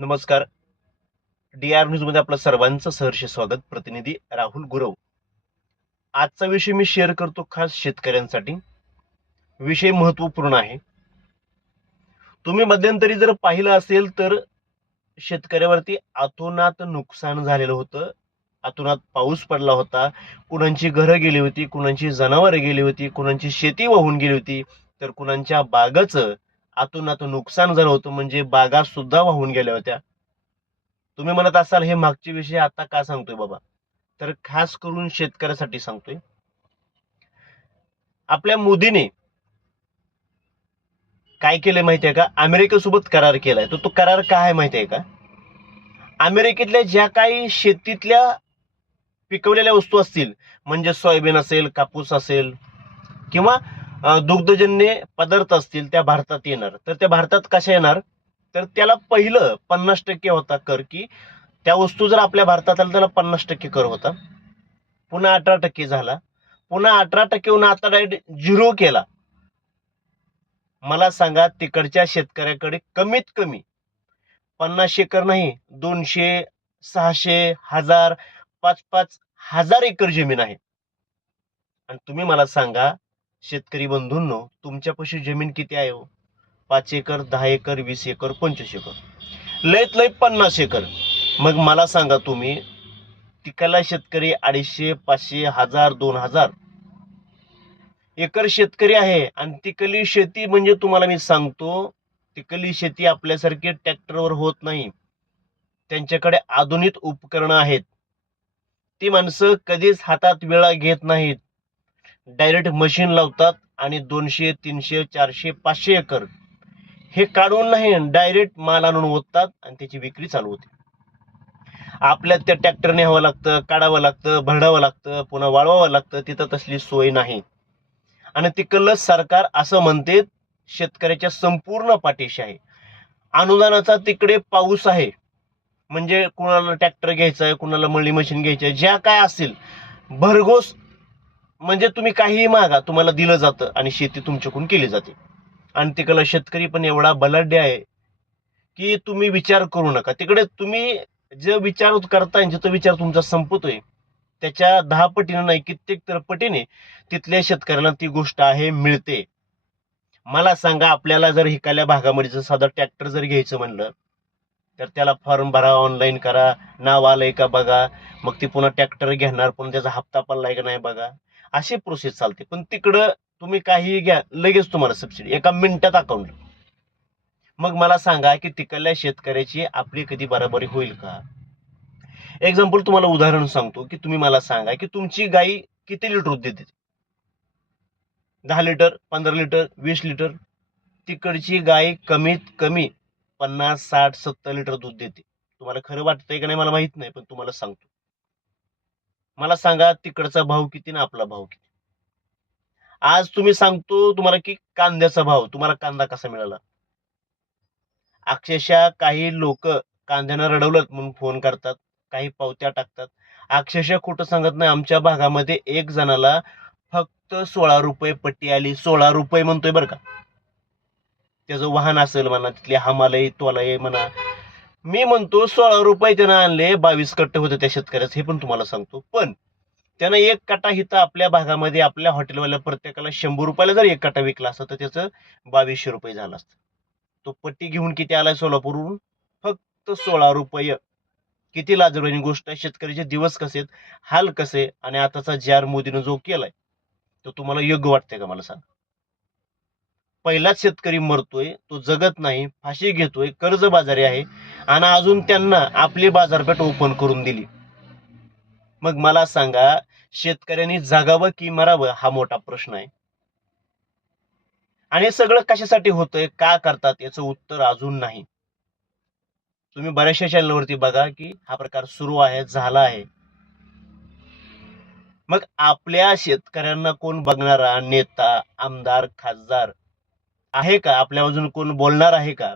नमस्कार. D R न्यूजमध्ये आपलं सर्वांचं सहर्ष स्वागत. प्रतिनिधी राहुल गुरव. आजचा विषय मी शेअर करतो खास शेतकऱ्यांसाठी. विषय महत्त्वपूर्ण आहे. तुम्ही मध्यंतरी जर पाहिलं असेल तर शेतकऱ्यावरती अतोनात नुकसान झालेलं होतं. अतोनात पाऊस पडला होता. कुणांची घरं गेली होती कुणांची जनावरं गेली होती कुणांची शेती वाहून गेली होती तर कुणांच्या बागाचं आतून नुकसान झालं होतं म्हणजे बागा सुद्धा वाहून गेल्या होत्या. तुम्ही म्हणत असाल हे मागचे विषय आता का सांगतोय बाबा? तर खास करून शेतकऱ्यासाठी सांगतोय. आपल्या मोदीने काय केलंय माहितीये का? अमेरिकेसोबत करार केलाय. तर तो करार काय आहे माहितीये का? अमेरिकेतल्या ज्या काही शेतीतल्या पिकवलेल्या वस्तू असतील म्हणजे सोयाबीन असेल कापूस असेल किंवा दुग्धजन्य पदार्थ असतील त्या भारतात येणार. तर त्या भारतात कशा येणार? तर त्याला पहिलं पन्नास टक्के होता कर की त्या वस्तू जर आपल्या भारतात आल्या त्याला पन्नास टक्के कर होता. पुन्हा अठरा टक्के झाला. पुन्हा अठरा टक्केहून आता डायरेक्ट झिरो केला. मला सांगा तिकडच्या शेतकऱ्याकडे कमीत कमी पन्नास एकर नाही दोनशे सहाशे हजार पाच पाच हजार एकर जमीन आहे. आणि तुम्ही मला सांगा शेतकरी बंधूंनो तुमच्यापाशी जमीन किती आहे हो? पाच एकर दहा एकर वीस एकर पंचवीस एकर. लयत लय पन्नास एकर. मग मला सांगा तुम्ही तिकडला शेतकरी अडीचशे पाचशे हजार दोन हजार एकर शेतकरी आहे आणि तिकली शेती म्हणजे तुम्हाला मी सांगतो तिकली शेती आपल्यासारखी ट्रॅक्टरवर होत नाही. त्यांच्याकडे आधुनिक उपकरणं आहेत. ती माणसं कधीच हातात वेळा घेत नाहीत. डायरेक्ट मशीन लावतात आणि दोनशे तीनशे चारशे पाचशे एकर. हे काढून नाही डायरेक्ट माल आणून ओततात आणि त्याची विक्री चालू होते. आपल्या त्या ट्रॅक्टरने न्यावं लागतं काढावं लागतं भरडावं लागतं पुन्हा वाळवावं लागतं तिथं तसली सोय नाही. आणि तिकडलं सरकार असं म्हणते शेतकऱ्याच्या संपूर्ण पाठीशी आहे. अनुदानाचा तिकडे पाऊस आहे. म्हणजे कुणाला ट्रॅक्टर घ्यायचा आहे कुणाला मळी मशीन घ्यायचं आहे ज्या काय असेल भरघोस म्हणजे तुम्ही काहीही मागा तुम्हाला दिलं जातं आणि शेती तुमच्याकडून केली जाते. आणि तिकडला शेतकरी पण एवढा बलाढ्य आहे की तुम्ही विचार करू नका. तिकडे तुम्ही जे विचार करताय जिथं विचार तुमचा संपतोय त्याच्या दहा पटीने नाही कित्येक तर पटीने तिथल्या शेतकऱ्यांना ती गोष्ट आहे मिळते. मला सांगा आपल्याला जर हिकाल्या भागामध्ये जर साधा ट्रॅक्टर जर घ्यायचं म्हणलं तर त्याला फॉर्म भरा ऑनलाईन करा नाव आलंय का बघा मग ती पुन्हा ट्रॅक्टर घेणार पुन्हा त्याचा हप्ता पडलाय का नाही बघा. अशी प्रोसेस चालते. पण तिकडं तुम्ही काहीही घ्या लगेच तुम्हाला सबसिडी एका मिनिटात अकाउंट मग मला सांगा की तिकडल्या शेतकऱ्याची आपली कधी बराबरी होईल का? एक्झाम्पल तुम्हाला उदाहरण सांगतो की तुम्ही मला सांगा की तुमची गाई किती लिटर दूध देते? दहा लिटर पंधरा लिटर वीस लिटर. तिकडची गाय कमीत कमी पन्नास साठ सत्तर लिटर दूध देते. तुम्हाला खरं वाटतंय का नाही मला माहीत नाही पण तुम्हाला सांगतो. मला सांगा तिकडचा भाव किती ना आपला भाव किती? आज तुम्ही सांगतो तुम्हाला की कांद्याचा भाव तुम्हाला कांदा कसा मिळाला? अक्षरशः काही लोक कांद्यानं रडवलं म्हणून फोन करतात काही पावत्या टाकतात. अक्षरशः खोटं सांगत नाही आमच्या भागामध्ये एक जणाला फक्त सोळा रुपये पट्टी आली. सोळा रुपये म्हणतोय बरं का. त्याचं वाहन असेल म्हणा तिथली हमालय तोलाय म्हणा मी म्हणतो सोळा रुपये त्यानं आणले बावीस कट्टे होते त्या शेतकऱ्याचं हे पण तुम्हाला सांगतो. पण त्यानं एक कटा हिथं आपल्या भागामध्ये आपल्या हॉटेलवाल्या प्रत्येकाला शंभर रुपयाला जर एक कटा विकला असता तर त्याचं बावीसशे रुपये झालं असतं. तो पट्टी घेऊन किती आलाय सोलापूरवरून? फक्त सोळा रुपये. किती लाजरवाणी गोष्ट आहे शेतकऱ्याचे दिवस कसे आहेत हाल कसे आणि आताचा जार मोदीनं जो केलाय तो तुम्हाला योग्य वाटतंय का मला सांग? पहिलाच शेतकरी मरतोय तो जगत नाही फाशी घेतोय कर्जबाजारी आहे आणि अजून त्यांना आपली बाजारपेठ ओपन करून दिली. मग मला सांगा शेतकऱ्यांनी जगावं की मरावं हा मोठा प्रश्न आहे. आणि हे सगळं कशासाठी होतंय का करतात याचं उत्तर अजून नाही. तुम्ही बऱ्याचशा चॅनलवरती बघा की हा प्रकार सुरू आहे झाला आहे. मग आपल्या शेतकऱ्यांना कोण बघणारा नेता आमदार खासदार आहे का? आपल्या अजून कोण बोलणार आहे का?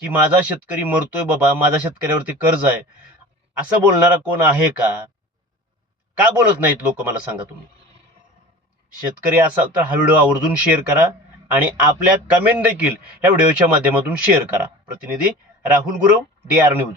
की माझा शेतकरी मरतोय बाबा माझा शेतकऱ्यावरती कर्ज आहे. असं बोलणारा कोण आहे का? का बोलत नाहीत लोक मला सांगा तुम्ही? शेतकरी असाल तर हा व्हिडिओ आवर्जून शेअर करा आणि आपल्या कमेंट देखील या व्हिडिओच्या माध्यमातून शेअर करा. प्रतिनिधी Rahul Gurav D R news